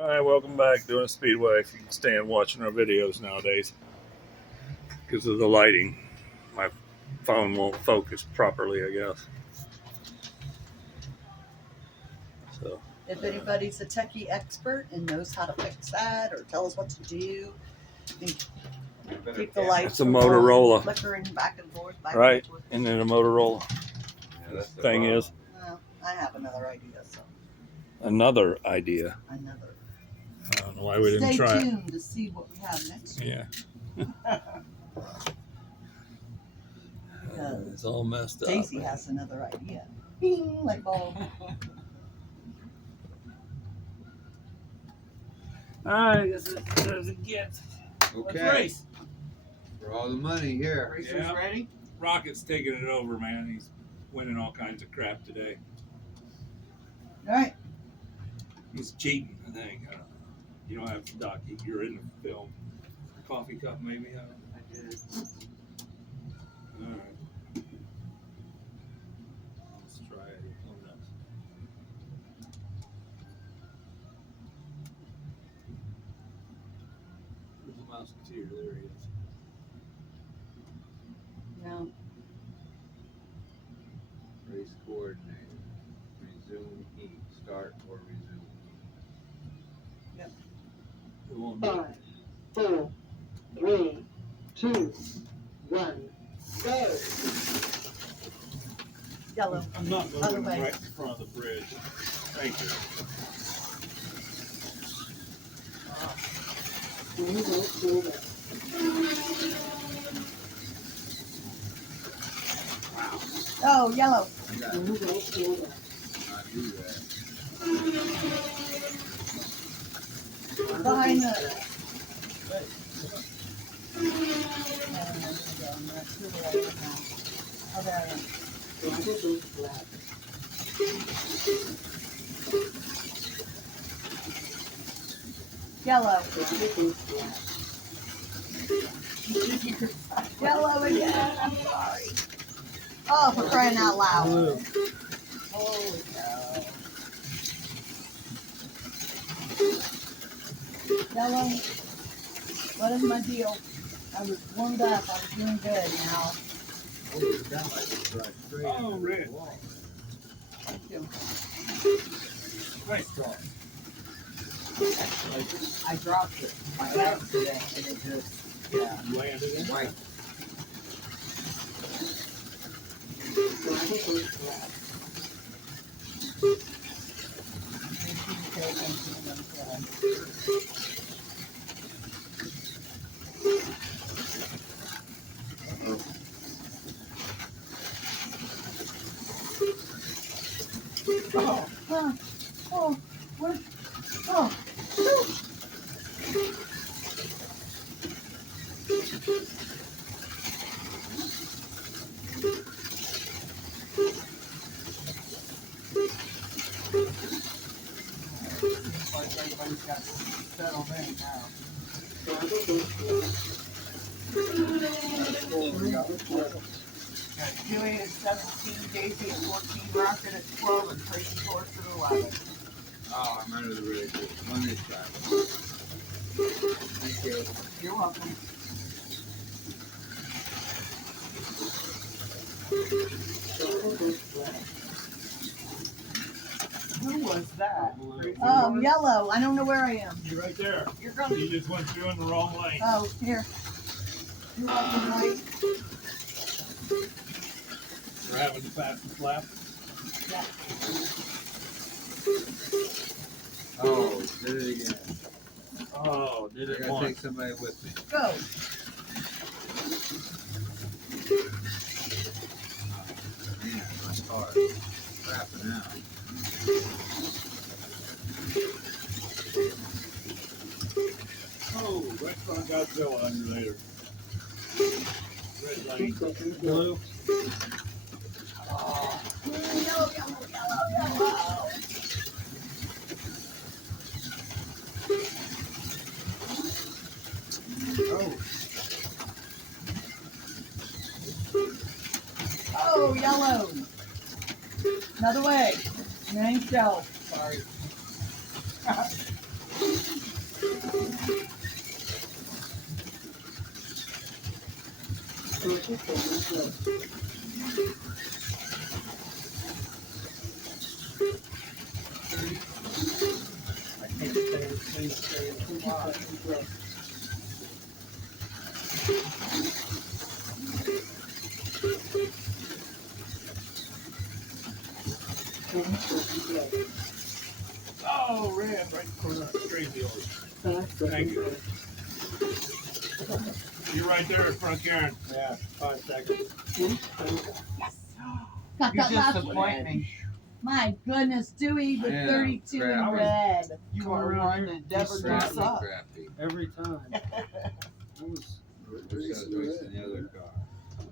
Hi, welcome back. Doing a speedway. If you can stand watching our videos nowadays because of the lighting, my phone won't focus properly, I guess. So, if anybody's a techie expert and knows how to fix that or tell us what to do, and keep the lights it's a from Motorola, flickering back and forth. right? And then a Motorola. Yeah, that's the Thing problem. is, Well, I have another idea, so another idea. another. I don't know why we didn't Stay try it. tuned to see what we have next. Yeah, Because it's all messed up. Daisy has another idea. Bing, light bulb. All right, I guess it's as it gets. Okay. Let's race. For all the money here. Racers ready? Rocket's taking it over, man. He's winning all kinds of crap today. All right. He's cheating, I think. I don't know. You don't have to dock. You're in the film. Coffee cup, maybe. I did. All right. Let's try it. Who knows? Where's the Musketeer? There he is. No. Race coordinated. Resume heat. Start or resume. Yep. It won't do it. 5, 4, 3, 2, 1, go. Yellow. I'm not Other moving way. right in front of the bridge. Thank you. Move forward. Oh, yellow. I got Move forward. not do that. Behind the. Oh, there I am. Driver goes flat. Yellow. Driver goes flat. Yellow again. I'm sorry. Oh, for crying out loud. Holy cow. Yellow. What is my deal? I was warmed up. I was doing good now. Oh, you're down like it's right straight Oh, into the red. wall. Thank you. Nice draw. I dropped it by accident and it just, yeah. You landed in? White. Driver goes flat. Oh, what? Oh, Seems like everybody's got settled in now. Driver goes flat. Got Julie at 17, Daisy at 14, Rocket at 12, and Crazy Horse at 11. Oh, I'm under the bridge. One this time. Thank you. You're welcome. Driver goes flat. Who was that? Crazy oh, Horse? yellow. I don't know where I am. You're right there. You're going to You just went through in the wrong lane. Oh, here. You're welcome, White. We're having the fastest lap. Yeah. Oh, did it again. Oh, did I it gotta once. take somebody with me. Go. Man, my car crapping out. Oh, right front Godzilla on you later. Red lane. 2 seconds left. Blue. Yellow, yellow, yellow, yellow. Oh, Oh, yellow. Another way. Thank you. sorry. I can't stand things staying too hot. Oh, red right in front of the crazy horse. Thank you. You're right there in front, Karen. Yeah, 5 seconds. Got You that last one. disappoint me. My goodness, Dewey with Yeah, 32 in crap. red. You are one that never Crappy, gives up. crappy. Every time. I was Wish I was racing the other car.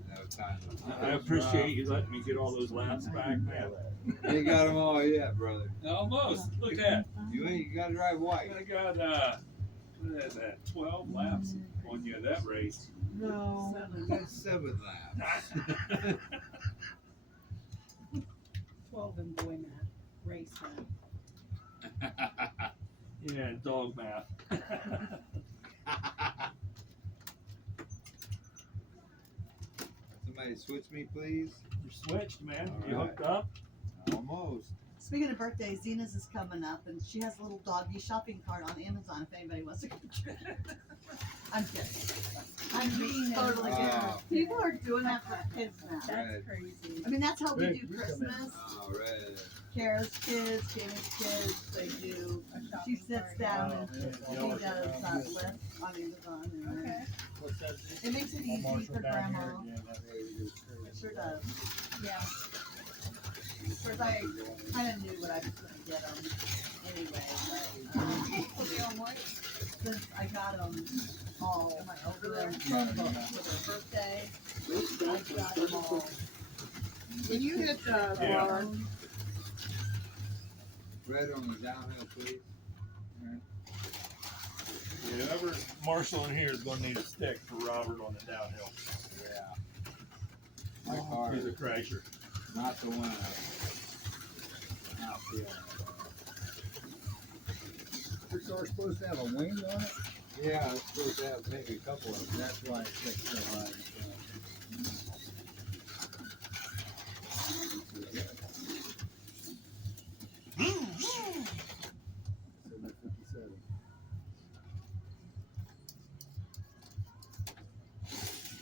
No time. I appreciate you letting me get all those laps back, man. You got them all yet, brother. Almost. Look at that. You got to drive white. I got what is that? 12 laps on you that race. No. You got 7 laps. 12 in boy math, race math. Yeah, dog math. Somebody switch me, please. You switched, man. All You right. hooked up. Almost. Speaking of birthdays, Zena's is coming up, and she has a little doggy shopping cart on Amazon if anybody wants to contribute. I'm kidding. I'm being totally kidding. Wow. People are doing that for kids now. That's Right. crazy. I mean, that's how we Rick, do you come in. Christmas. Oh, red. Kara's kids, Jamie's kids, they do. She sits down and she does that list on Amazon. And Okay. What's that? it makes it I'll easy marshal for down grandma. here again. That way we just It sure does. Yeah. Of course, I kind of knew what I was going to get them anyway, but since I got them all for their Chromebooks for their birthday, I got them all. Can you hit the Yeah. bar? Red on the downhill, please. Yeah, whoever's marshalling here is going to need a stick for Robert on the downhill. Yeah. My car He's a is crasher. not the one. Not feeling it. Your car's supposed to have a wing on it? Yeah, it's supposed to have maybe a couple of them. That's why it sticks so high.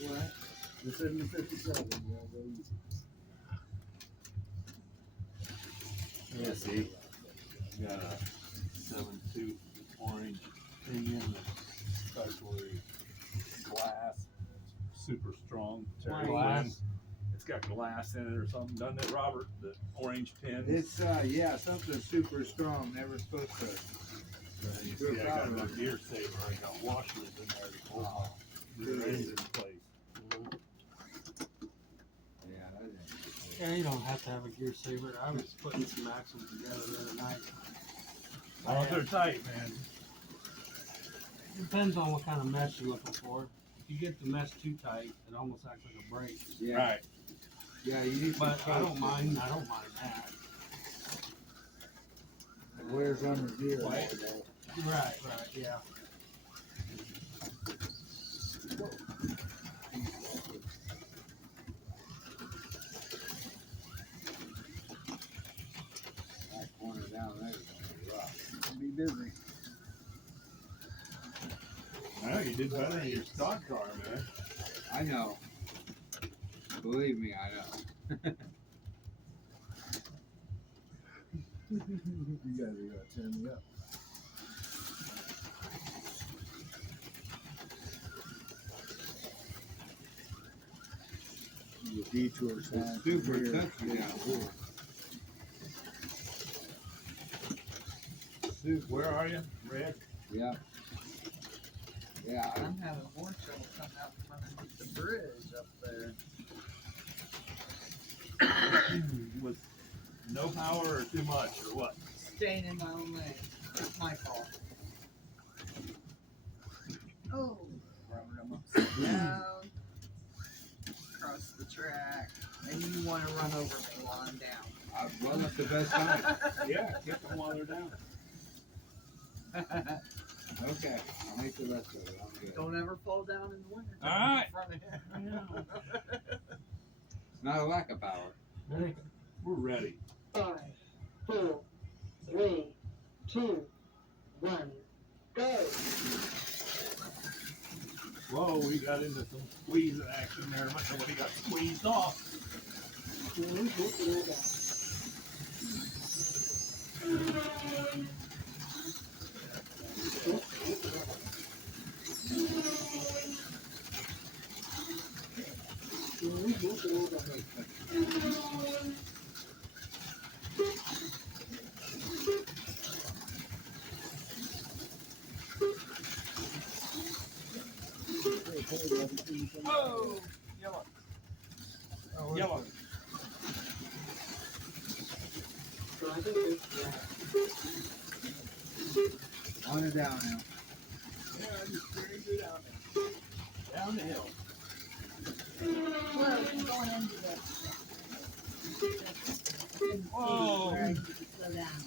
What? The 757, yeah, go easy. Yeah, see? Got a 7-2 orange premium, especially glass, super strong cherry Glass. blend. It's got glass in it or something, doesn't it, Robert? The orange pin. It's yeah, something super strong. Never supposed to. You see, I got a gear saver. I got washers in there to hold my rear ends in place. Yeah, that is. Yeah, you don't have to have a gear saver. I was putting some axles together the other night. Oh, they're tight, man. Depends on what kind of mesh you're looking for. If you get the mesh too tight, it almost acts like a brake. Yeah, Right. yeah. You need. But some I don't coats. mind. I don't mind that. It wears on the gear. Right. Right, yeah. That corner down there is gonna be rough. Be busy. No, you did better than your stock car, man. I know. Believe me, I know. You guys are gonna tear me up. The detour sign. It's super touchy down here. Super. Where are you? Red? Yeah. Yeah. I'm having horn trouble coming out from underneath the bridge up there. With no power or too much or what? Staying in my own lane. It's my fault. Oh, Robert, I'm upside down. Across the track. And you want to run over me while I'm down. I've run at the best time. Yeah, kick them while they're down. Okay, I'll make the rest of it. I'm good. Don't ever fall down in the winter. All right. In front of him. I know. It's not a lack of power. We're ready. 5, 4, 3, 2, 1, go. Whoa, we got into some squeezing action there, but nobody got squeezed off. Whoa! Yellow. Yellow. Driver is left. On and down now. Yeah, just very good out there. Down the hill. Whoa, she's going into the. Whoa. Where you can slow down.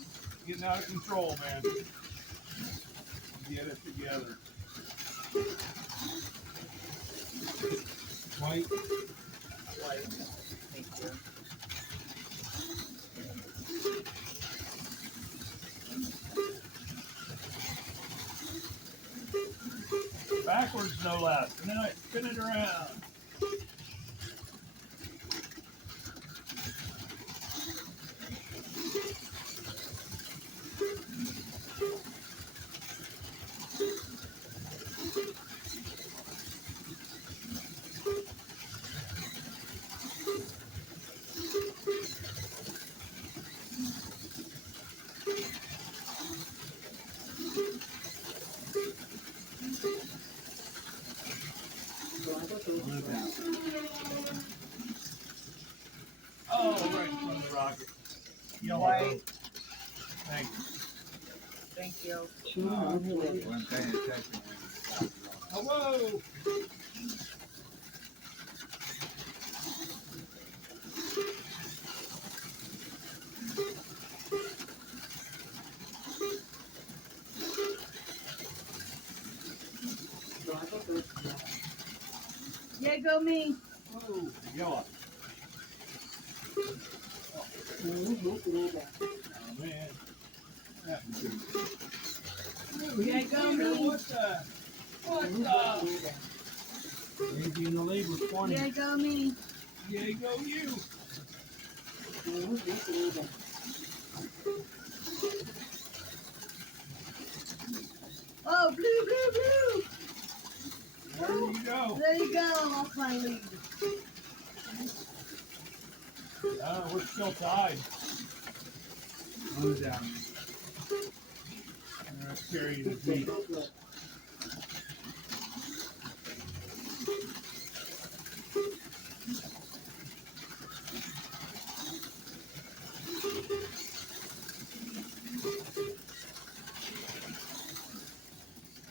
Getting out of control, man. Get it together. White. Thank you. Backwards, no less. And then I spin it around. Driver is On and left. down. Oh, right in front of the rocket. Yellow. White. Thank you. Thank you. 200 Wasn't paying attention when you stopped going. Hello. Driver is left. Yeah, go me. Whoa. Yellow. Oh, man. That was good. Yeah, go me. What the? What the? Maybe in the labor 20. Yeah, go me. Yeah, go you. Oh, blue, blue, blue. There you go. There you go. I'm off my lead. We're still tied. On and down. I'm gonna carry you to beat.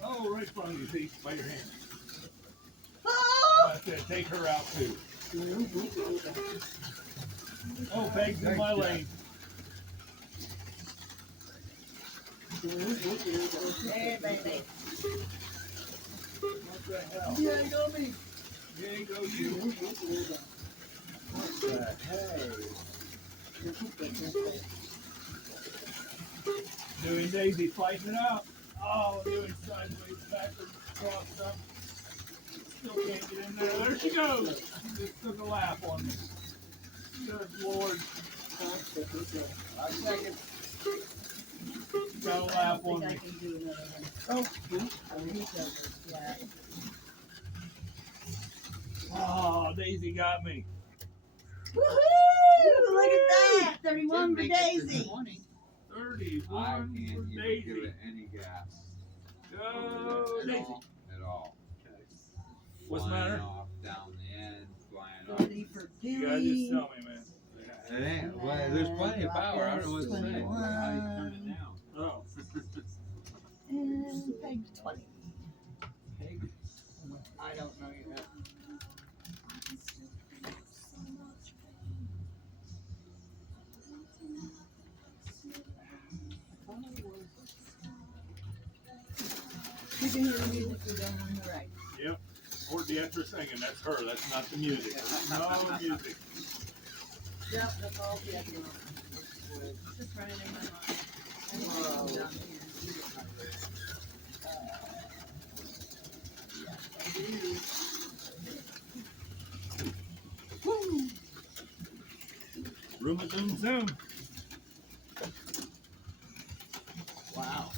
Oh, right in front of you, Pete, by your hand. Oh! That's it. Take her out too. Oh, Peg's in my lane. Hey, baby. What the hell? Yeah, go me. Yeah, go you. What the hey? Doing Daisy fighting it out. Oh, doing sideways, backwards, crossed up. Still can't get in there. There she goes. She just took a lap on me. Good Lord. 5 seconds. Got a I lap don't on think I me. can do another one. Oh, I mean, he's over. Yeah. oh, Daisy got me. Woohoo! Look at that! 31 for Didn't make it to Daisy. 20. 31 I can't for even give Daisy. it any gas. Go, At Daisy. all. At all. What's the Flying matter? off down the end, flying off. 30 for You gotta just Dewey. tell me, man. It ain't. Well, there's plenty of power. I don't know what to say. 21. How you turn it down? Oh. And Peg 20. I don't know yet. You can hear the music we don't on the right. Yep. Or Deetra singing. That's her. That's not the music. No music. Yep, that's all the other one. It's just running in my mind. I need to come down here. Room a zoom zoom. Wow.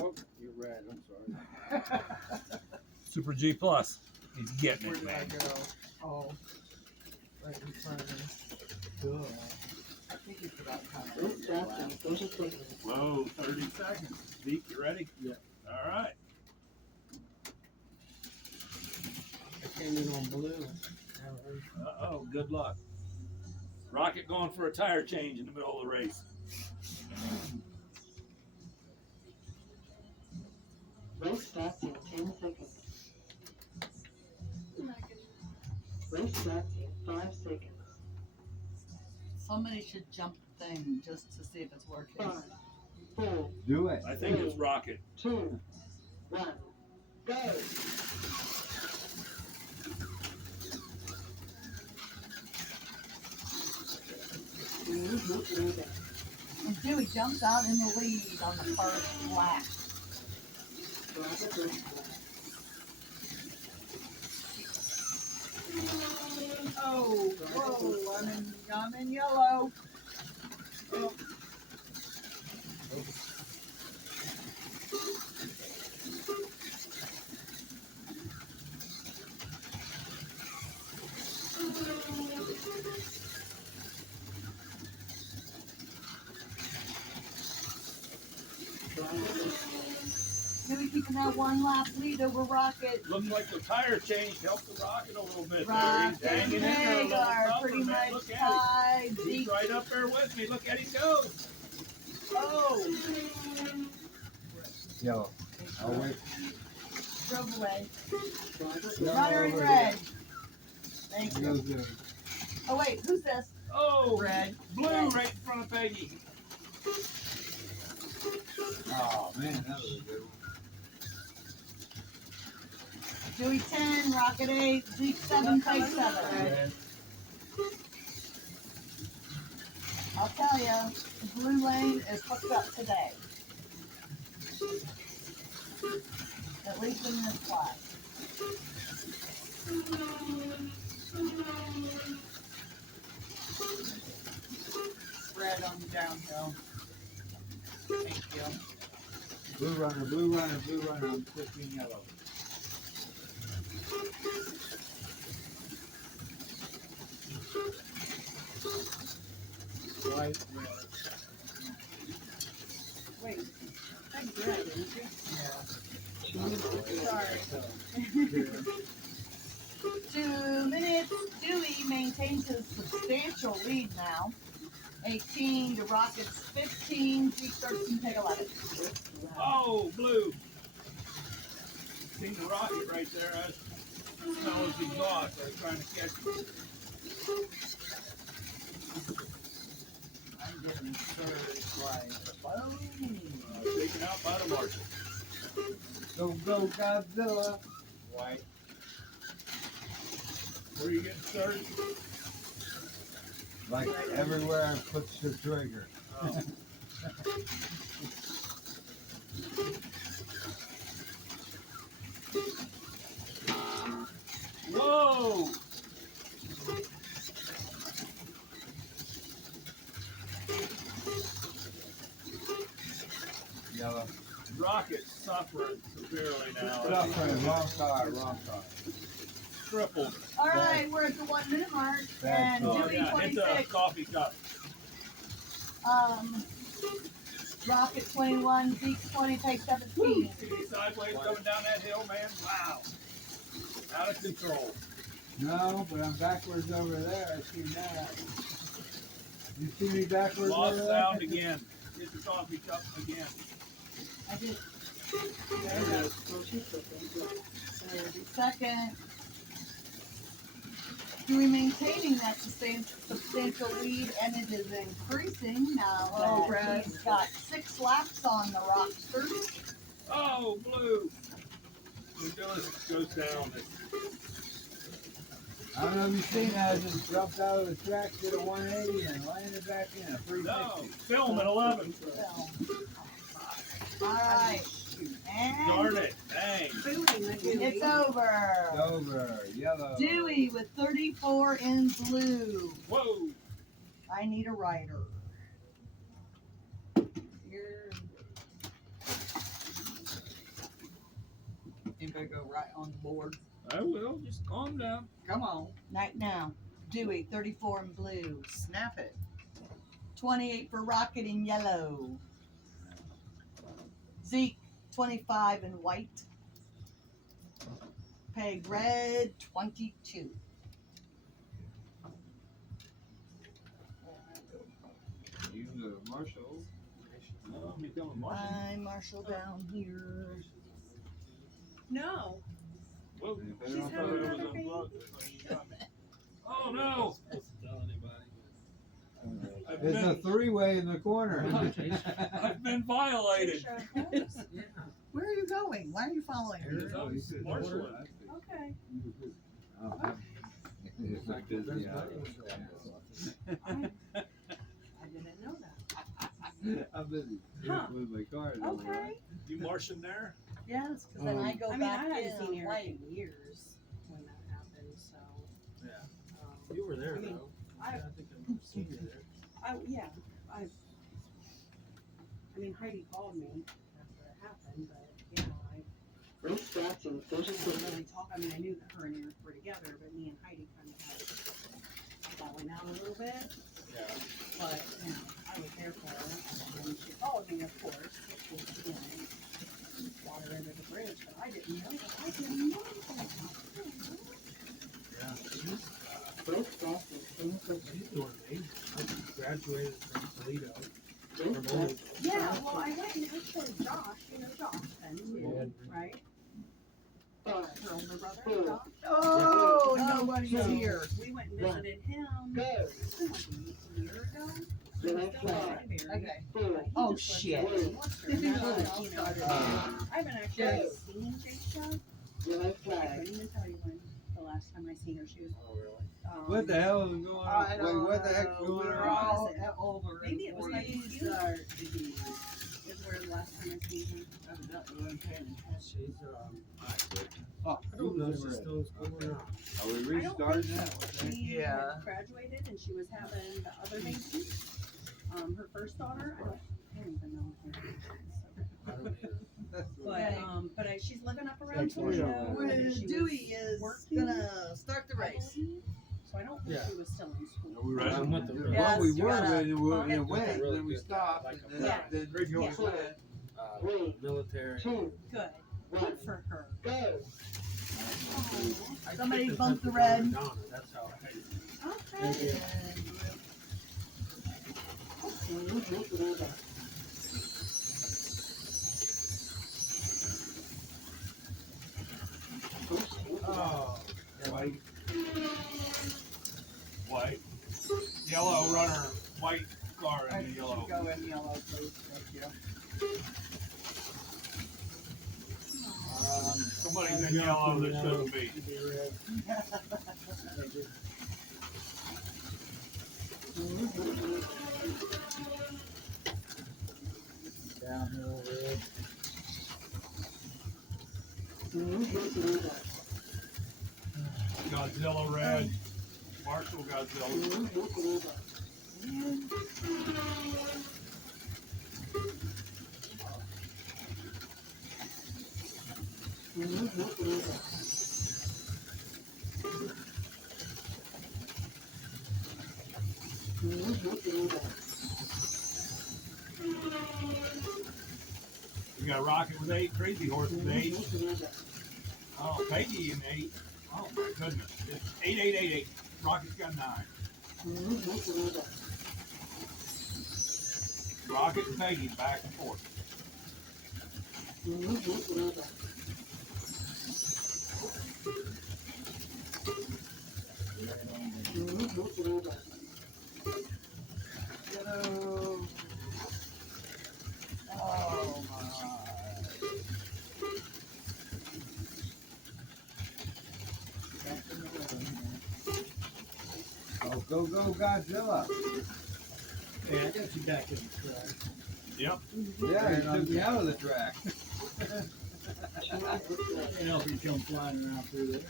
Oh, you're red. I'm sorry. Super G plus. He's getting Where it, did I man. go? Oh, right in front of me. I think it's about time. This starts in 30 seconds. Whoa, 30 seconds. Zeke, you ready? Yeah. All right. I came in on blue. Uh-oh, good luck. Rocket going for a tire change in the middle of the race. Race starts in 10 seconds. Race starts in 5 seconds. Somebody should jump the thing just to see if it's working. 5, 4, Do it. I think it's Rocket. 2, 1, go! Not moving. And Dewey jumps out in the lead on the first lap. Driver goes Oh, whoa, I'm in yellow. Oh. Dewey keeping that one lap lead over Rocket. Looks like the tire change helped the Rocket a little bit there. Rocket He's hanging in there a and little Meg are tougher, pretty man. much Look at tied. him. He's Zeke, right up there with me. Look at him go. oh, Yellow. I'll wait. drove away. No, Runner in over red. Thank Go you. do. Oh wait, who's this? Oh, Red. blue Red. right in front of Peggy. Oh man, that was a good one. Dewey 10, Rocket 8, Zeke 7, Peg 7. Red. I'll tell ya, the blue lane is hooked up today. At least in this class. Red on the downhill. Thank you. Blue runner, blue runner, blue runner. I'm clicking yellow. White, red. Wait, Peg's red, isn't she? Yeah. Sorry. 2 minutes. Dewey maintains his substantial lead now. 18 to Rockets 15, Zeke 13, Peg 11. Oh, blue. Seen the Rocket right there. I smell his exhaust. I was trying to catch him. I'm getting surged like boom. Taken out by the marshal. Go, go, Godzilla. White. Where are you getting started? Like everywhere I puts the trigger. Oh. Whoa! Yellow. Rocket suffering severely now. Suffering. Wrong car, wrong car. Crippled. All right, we're at the 1 minute mark, Bad and Oh, Dewey yeah, hit the 26. coffee cup. Rocket 21, Zeke 20, Peg 17. See me sideways coming down that hill, man? Wow. Out of control. No, but I'm backwards over there. I see that. You see me backwards Lost over there? sound again. Hit the coffee cup again. I did There it is. 40 seconds left. 30 seconds. Dewey maintaining that substantial lead, and it is increasing now. Oh, Brad. He's got 6 laps on the Rocksters. Oh, blue. When Gillis goes down, I don't know if you've seen that, I just jumped out of the track, did a 180 and landed back in a 360. no, film at 11. Alright. Darn And it, dang. Booting the Dewey. it's over. Over, yellow. Dewey with 34 in blue. Whoa. I need a rider. You better go right on the board. I will, just calm down. Come on, Right now. Dewey, 34 in blue. snap it. 28 for Rocket in yellow. Zeke, 25 in white. Peg red, 22. You go to Marshall. No, I'm becoming Martian. I'm Marshall down here. No. Whoa. She's I thought having it was another unplugged. Oh, no. I've There's a been, 3-way in the corner. I've been violated. Where are you going? Why are you following me? Oh, he's Marshall. Okay. Oh, it's like busy out. I didn't know that. I'm busy Huh. with my car. Okay. You Martian there? Yes, because then I go I mean, back I hadn't in seen Eric white. in years when that happened, so. Yeah. You were there, I mean, though. I- Yeah, I think I've seen you there. I mean, Heidi called me after it happened, but yeah, I Race starts in 30 didn't seconds. really talk. I mean, I knew that her and Eric were together, but me and Heidi kind of had fallen out a little bit. Yeah. But, you know, I was there for her, and she called me, of course, which, you know, water under the bridge, but I didn't know that. I didn't know that. Yeah, Race starts in 10 seconds. she's doing amazing. I graduated from Toledo. Race From starts Yeah, well, I went and I showed Josh, you know Josh, then, too, right? 5, Her older brother, Four. Josh. Oh, Yeah. nobody's Yeah. here. We went and visited him, go. it's been like a year ago. He Yellow was still flag. in Sunbury, Okay. 4, but he Oh, just lives shit. up in Worcester, and that's when, you know, I haven't actually Go. seen Jacia. yellow I flag. couldn't even tell you when the last time I seen her. She was. Oh, really? What the hell is going on? Wait, what the heck's going We're on? all older. Maybe it was like Please you. start to be Is where the last time I seen her. evidently paying attention. She's, Oh, I don't know if she's still in school or not. Are we I don't restarting think that? so. She Yeah. had graduated and she was having the other baby. Her first daughter. I don't even know her name. I don't either. But she's living up around That's Toledo. weird. and she Dewey was is working, gonna start the I race. believe. So I don't think Yeah. she was still in school. Are we ready? I'm with the Well, Yes, we you were, gotta- when it went, Really then we good stopped, guy, like and a- then, Yeah. then Ricky Yeah. went. Military. 2, Good. 1, Good for her. go. I Somebody kicked bumped the Donna, red. That's how I hate it. Okay. Oh, White. White. Yellow runner, white car I in the should yellow. go in yellow, please, thank you. Somebody's in yellow that shouldn't be. Should be red. Downhill red. Godzilla red. Marshall Godzilla. We got Rocket with 8, Crazy Horse with 8. Oh, Peggy in 8. Oh my goodness. It's 8, 8, 8, 8. Rocket's got 9. Rocket and Peggy back and forth. Hello. Oh my. Oh, go Godzilla. Hey, I got you back in the truck. Yep. Yeah, you took me out of the track. Can't help you come flying around through there.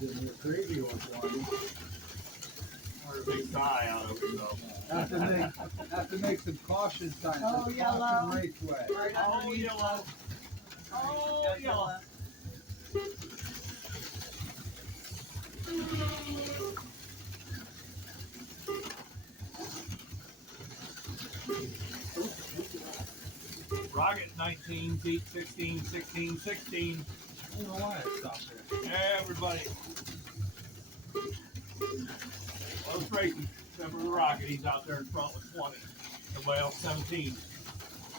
Getting a little crazy on flying. Or a big sigh out of yourself. Have to make some caution signs. Oh, That's yellow. Caution Raceway. Right Oh, underneath yellow. Oh, yellow. Rocket 19, Pete 16, 16, 16. I don't know why I stopped there. Everybody. Close racing. Except for the Rocket, he's out there in front with 20. Everybody else 17.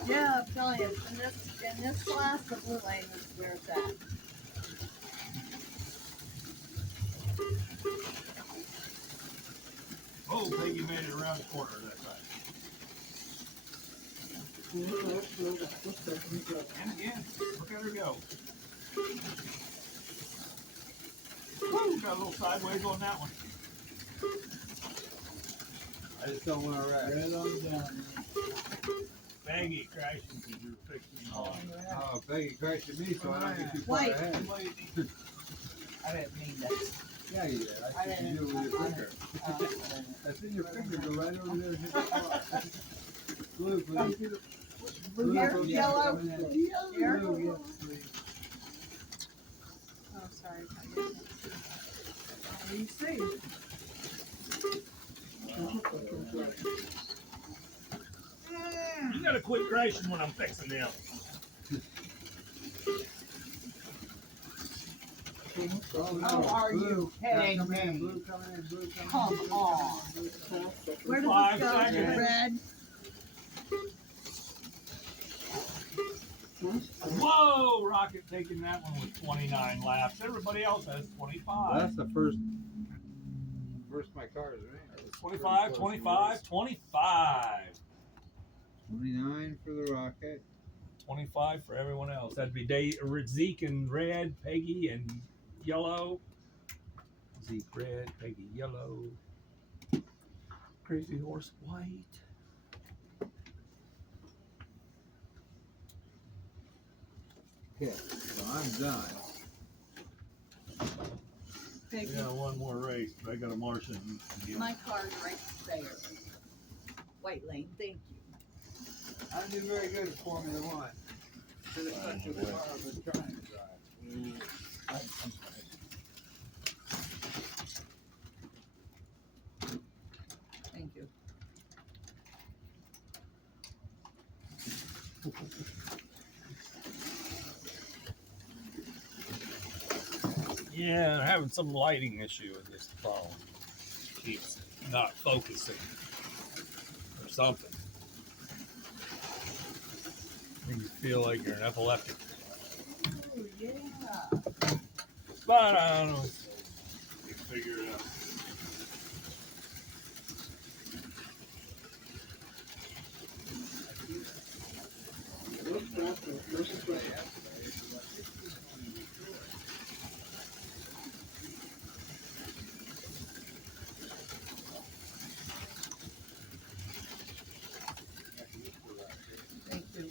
Yeah, I'm telling you, in this class, the blue lane is where it's at. Oh, Peggy made it around the corner that time. And again, look at her go. Woo, got a little sideways on that one. I just don't want to wreck. Right on down. Peggy crashing because you were fixing on. Oh, Peggy crashed me, so I don't get too far Wait. ahead. I didn't mean that. Yeah, you did. I I see you do it with your finger. Uh, That's in your finger. Go right over there and hit the car. Blue, please. Blue here, please. yellow, Coming in. here. Blue, yes, please. Oh, sorry. What do you see? You gotta quit crashing when I'm fixing them. Oh, are you kidding Coming in, me? Blue coming in, blue coming in. Come blue coming in, on. blue coming in. Where does Five this go? seconds. Red. Whoa, Rocket taking that one with 29 laps. Everybody else has 25. That's the first my cars, right? 25, 25, 25. 29 for the Rocket. 25 for everyone else. That'd be Zeke in red, Peggy in yellow. Zeke red, Peggy yellow. Crazy Horse white. Okay, so I'm done. Peggy, Yeah, one more race, but I got a Martian. my car's right there. White lane, thank you. I'm doing very good at Formula One. Because it's such a car I've been trying to drive. Thank you. Yeah, they're having some lighting issue with this phone. Keeps not focusing or something. Makes you feel like you're an epileptic. Oh, yeah. But I don't know. You can figure it out. Thank you.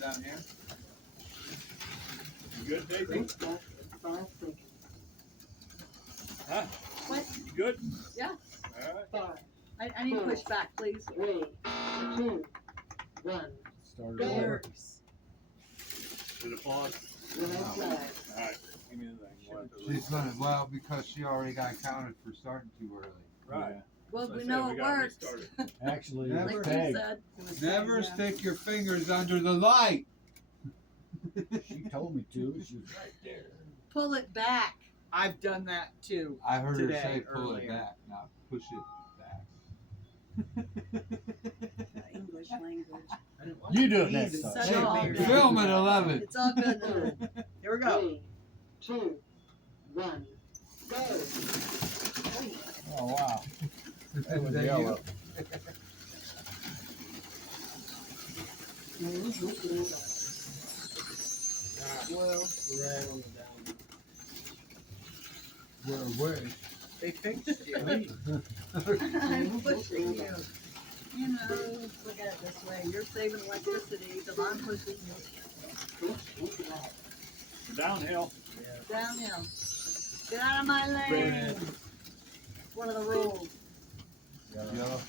Down here? You good, David? 5 seconds. Huh? What? You good? Yeah. All right. 5, I need to push back, please. 3, 2, 1. Started Go. over. Did it pause? Red flag. All right. Give me the thing. We'll have to She's gonna, well, because she already got counted for starting too early. Right. Well, So I we said know we it gotta works. restart it. Actually, Never Like it's you Peg. said. Never stick your fingers under the light. She told me to. She was right there. Pull it back. I've done that too. I heard her Today, say pull it earlier. back, not push it back. English language. You do it next Such time. a big deal. Film at 11. It's all good now. Here we go. 3, 2, 1, go. Oh, wow. That was that yellow. Well, Red on the down. Where? They fixed you. I'm pushing you. You know, look at it this way. You're saving electricity because I'm pushing you Downhill. downhill. Get out of my lane. One of the rules. Yellow.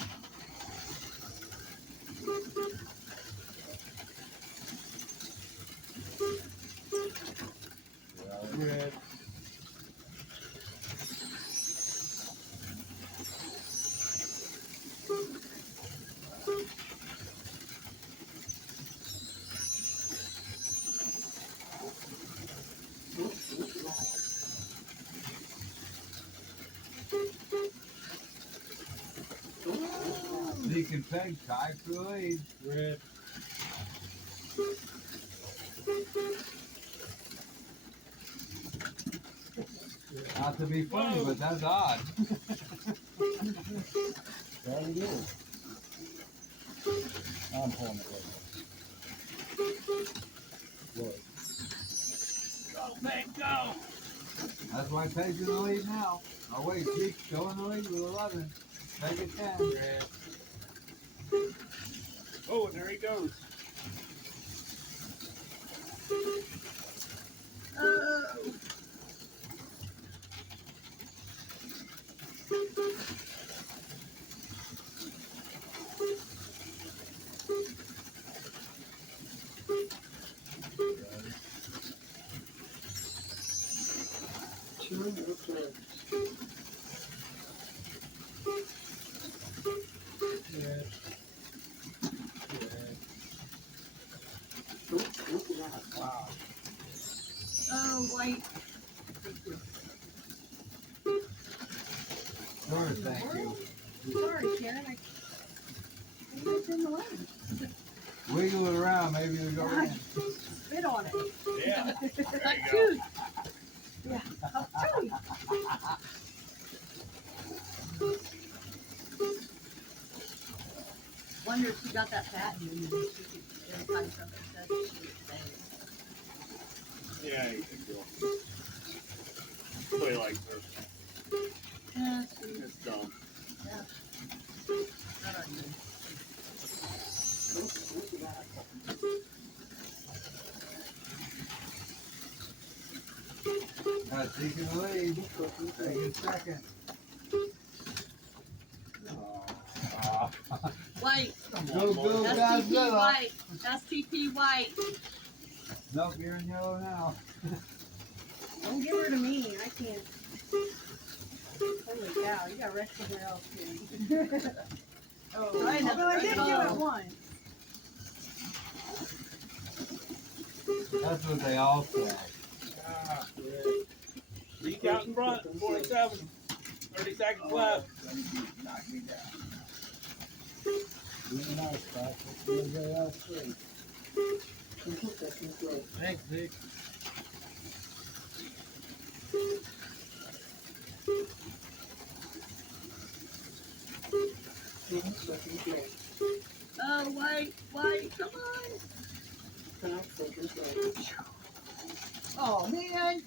Red. Zeke and Peg tied for the lead. Red. Not to be funny, Whoa. but that's odd. There it is. I'm pulling it right Look. Go, Peg, go. That's why Peg's in the lead now. Oh wait, Zeke's still in the lead with 11. Peg at 10. Red. Oh, and there he goes. Oh. Turn your clothes. Red. Red. Look at that. Wow. Oh, white. Thank you. Sure, thank you. Sorry, Karen, I it's in the lane. Wiggle it around, maybe it'll go in. Spit on it. Yeah. There you go. Dude. Yeah. Chewy. Wonder if she got that patent and she could every time something says it, she would say it. Yeah, you can go. Play like her. Yeah, she's It's dumb. not our good. Look at that. Got Zeke in the lead. Peg in second. White. Go, go, STP Godzilla. white. STP white. Nope, you're in yellow now. Don't give her to me. I can't. Holy cow, you got wrecked somewhere else, Karen. Oh, I know. I did you at Oh. once. That's what they all say. Ah, Zeke out in front, 47. 30 seconds left. Knock me down. Really nice, Pat. Let's do the last three. 20 seconds left. Thanks, Zeke. Seconds left. Oh, white, white, come on. 5 seconds left. Oh, man.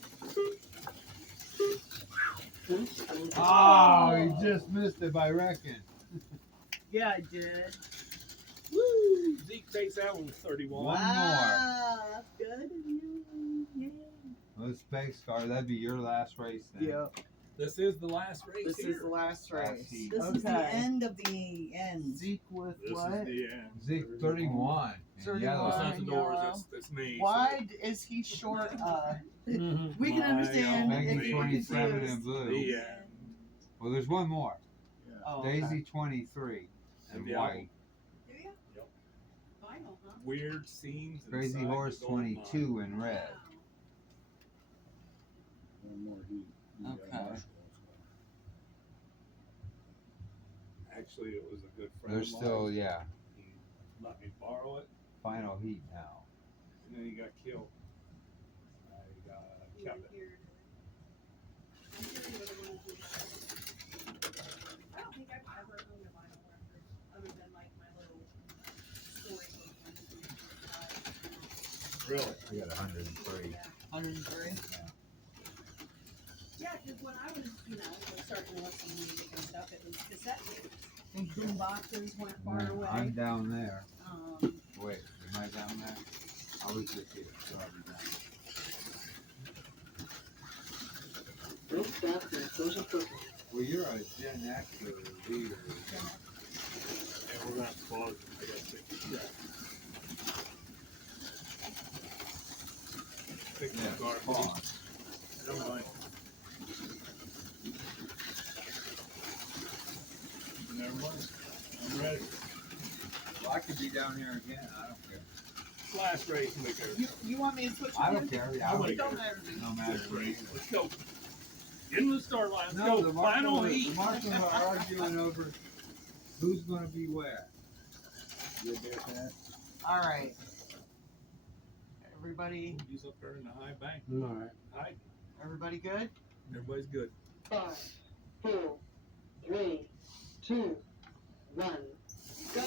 10 seconds left. Oh, he just missed it by wrecking. Yeah, I did. Woo! Zeke takes that one with 31. One more. Wow, that's good. Yeah. Let's Peg's car. That'd be your last race then. Yep. This is the last race This here. is the last race. heat. This is the Okay. end of the end. Zeke with This what? is the end. Zeke 31. in 31. yellow. It's not the doors, Yellow. that's me. Why is he short? Mm-hmm. We can understand. My, if Peggy you're 27 confused. in blue. The end. Well, there's one more. Oh, okay. Daisy 23 in And the white. Do you? Yep. Final, huh? Weird scenes. Crazy inside Horse the gold mine. 22 in red. One more heat. You got Okay. Marshall. Actually, it was a good friend They're of mine. still, yeah. He let me borrow it. final heat now. And then he got killed. He got kept it. I'm sure you're the one who I don't think I've ever owned a vinyl record other than like my little storybook ones. Really? I got 103. Yeah. 103. Yeah, because when I was, starting to listen to music and stuff, it was cassette tapes. Think Boom boxes went far Man, away. I'm down there. Um, Wait, am I down there? I was just here, so I'll be down. First stop is Social Focus. Well, you're a Gen X leader. Yeah, we're gonna pause. I gotta take a check. Pick Yeah, the garbage. pause. Never mind. Never mind. I'm ready. Well, I could be down here again. I don't care. Flash race maker. You want me to switch I again? don't care. I I like don't it. Don't matter to me. No matter. Flash race. Let's go. Get in the start line. Let's No, go. the Final marshals heat. are arguing over who's gonna be where. You understand? All right. Everybody, He's up there in the high bank. All right. High. everybody good? Everybody's good. 5, 4, 3, 2, 1, go!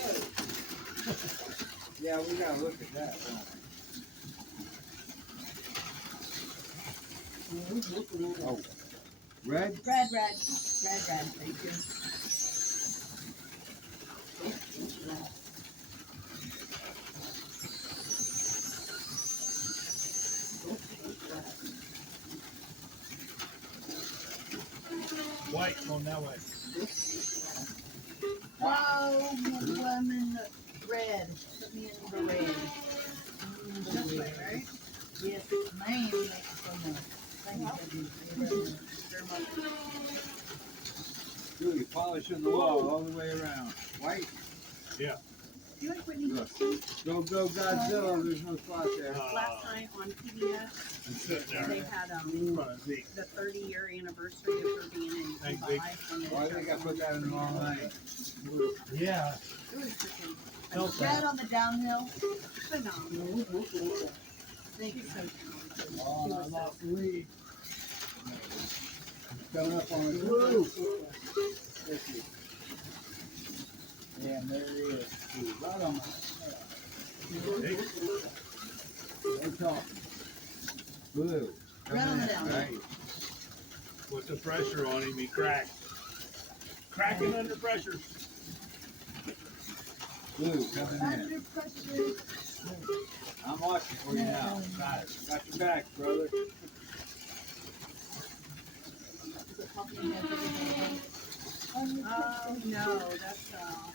Yeah, we gotta look at that, don't we? Oh, red? red, thank you. White going that way. Whoa, lemon red. Put me in the red. This way, right? Yes, ma'am. Thank you so much. Thank you very much. Julie, polishing the wall all the way around. White? Do you like Whitney Look. Houston? Go, go, Godzilla, there's no spot there. Last night on PBS, I'm sitting there they in had front of Zeke. the 30-year anniversary of her being in Thanks, Dubai. And then Why I think I put that in the wrong lane? Yeah. it was freaking Red on the downhill. phenomenal. Thank you. She's so talented. Oh, She I was so lost the lead. Coming up on the woo. Yeah, and there he is. He's right on my. Hey, No talking. Blue. Red on the Coming in, downhill. right? with the pressure on him, he cracked. Cracking under pressure. Blue, coming in. Under pressure. I'm watching for you now. Got it. Got your back, brother. Oh, no, that's, oh,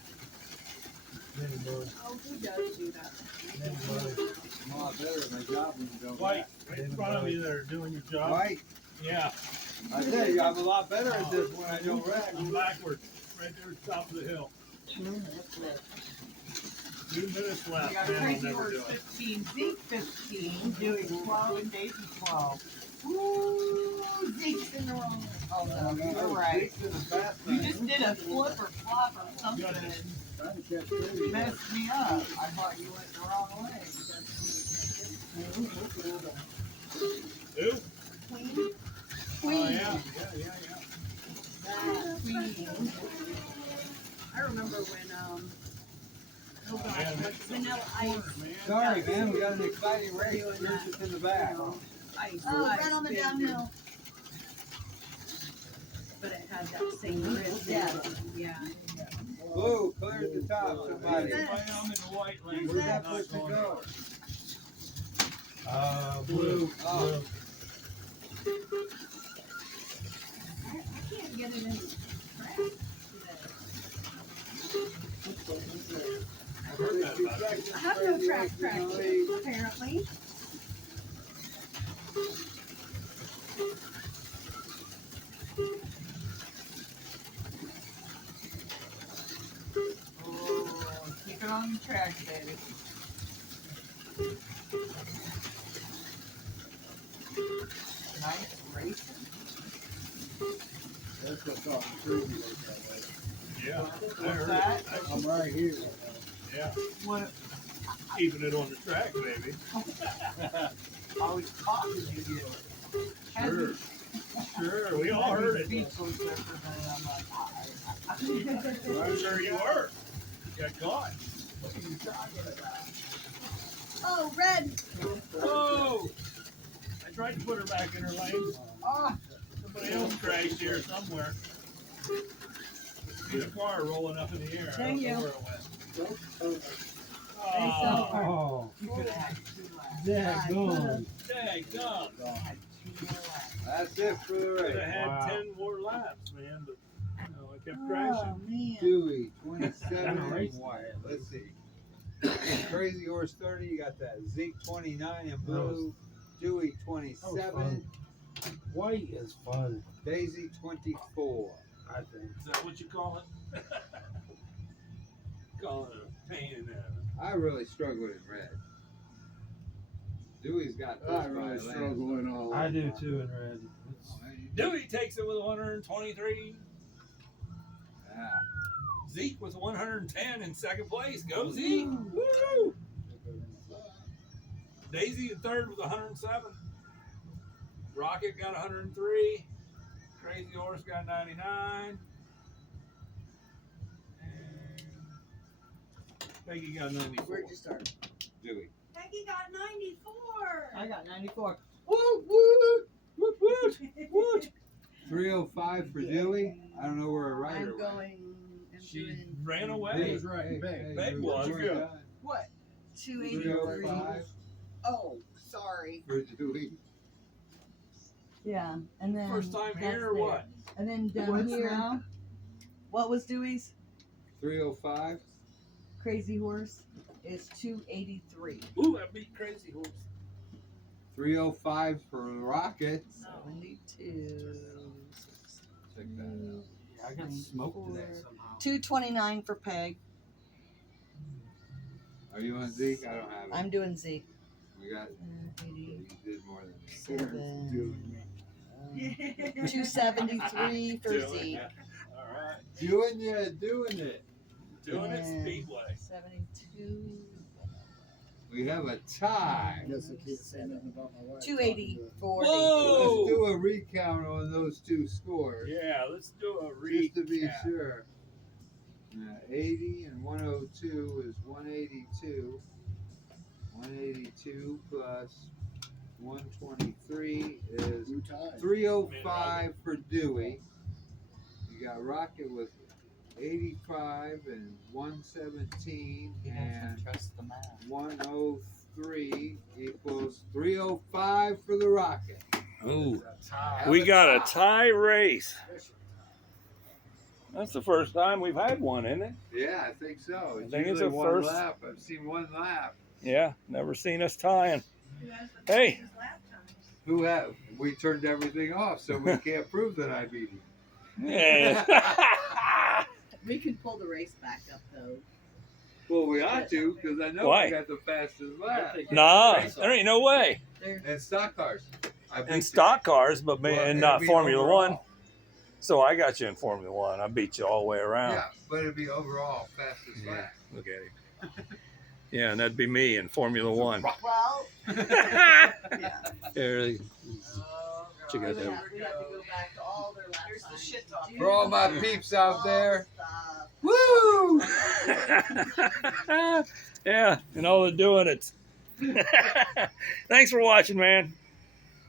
who does do that? I'm a lot better at my job when you don't. White, right in front of you there, doing your job. White. Yeah, I tell you, I'm a lot better at this when I don't wreck. I'm backwards, right there at the top of the hill. 2 minutes left. 2 minutes left, We got man, I'll Crazy never Horse do it. 15, Zeke 15, doing 12, and Daisy 12. Ooh, Zeke's in the wrong. Oh no, you're right. Zeke's in the fast You lane. just did a flip or flop or something. Trying to catch Crazy. Messed me up. I thought you went the wrong way. Who? Queen? Oh, yeah, yeah. Queen. I remember when, oh gosh, Man, what Vanilla Ice, Man. Sorry, man, we got an exciting race. Yours is in the back. Ice, Oh, Ice right on the Baby. downhill. But it had that same rhythm. Yeah. Yeah. Blue, clear at the top, somebody. Who's Right, I'm in the white lane. Where's that Not person going go? Blue. Oh. I can't get it in the track today. I heard that about it. I have no track practice, apparently. Oh, keep it on the track, baby. Nice racing. That's what talking Crazy like that way. Yeah, I What's heard that? it. I'm right here. Yeah. What? keeping it on the track, baby. I was talking to you. Sure. Sure, we all heard it. I'm sure you were. You got caught. What are you talking about? Oh, red. Oh! I tried to put her back in her lane. Ah, Somebody else crashed here somewhere. See a car rolling up in the air. I don't Thank know you. where it went. Thanks, Oh, Oh, you could have had 2 laps. that gone. daggone. You had 2 more laps. That's it for the Could have race. had Wow. 10 more laps, man, but you know, I kept crashing. Oh, man. Dewey, 27 Yeah, and race white. day. Let's see. Crazy Horse 30, you got that Zeke 29 in blue. Dewey 27. White is fun, Daisy 24. I think. Is that what you call it? Call it a pain in the I really struggled in red. Dewey's got this I by really a struggle in all I of do them. too in red. It's, Dewey takes it with 123. Yeah. Zeke with 110 in second place. Go Zeke! Woo! Daisy in third with 107. Rocket got 103. Crazy Horse got 99. And Peggy got 94. Where'd you start? Dewey. Peggy got 94. I got 94. Woot, woot, woot, woot, woot. 305 for Dewey. I don't know where a rider I'm went. going. I'm She doing ran He away. was right, Hey, big. hey, Big you one. weren't Good. done. what? 283. 305 Oh, sorry. for Dewey. Yeah, and then First time that's here or there. what? And then down What's here, now? what was Dewey's 305. Crazy Horse is 283. Ooh, I beat Crazy Horse. 305 for Rocket. 72. Check that out. yeah, I got smoked today somehow. 229 for Peg. Are you on Zeke? I don't have it. I'm doing Zeke. We got. 80, You did more than me. 7, 273 for Doing Zeke. it. All right. Doing it. Doing it And Speedway. 72. We have a tie. I guess I can't say nothing about my wife. 284. Whoa! Let's do a recount on those two scores. Yeah, let's do a recap. Just to be sure. 80 and 102 is 182. 182 plus 123 is Two ties. 305 for Dewey. You got Rocket with 85 and 117 and Trust the math. 103 equals 305 for the Rocket. Ooh. Have We a got a tie. tie race. That's the first time we've had one, isn't it? Yeah, I think so. It's think it's usually a one first. lap. I've seen one lap. Yeah, never seen us tying. Who has the Hey. fastest lap times? Who have we turned everything off, so we can't prove that I beat him. Yeah. We can pull the race back up though. Well, we ought to, because I know Why? we got the fastest lap. Nah, there ain't no way. There. And stock cars. I beat In you. stock cars, but Well, and it'd not be Formula overall. One. So I got you in Formula One. I beat you all the way around. Yeah, but it'd be overall fastest lap. Look at him. Yeah, and that'd be me in Formula One. Well, Yeah. yeah. Check We out would that. have to go back to all their lap Here's the times. shit talk. Do For all my the peeps out there, stuff. woo! Yeah, and all the doing it. Thanks for watching, man.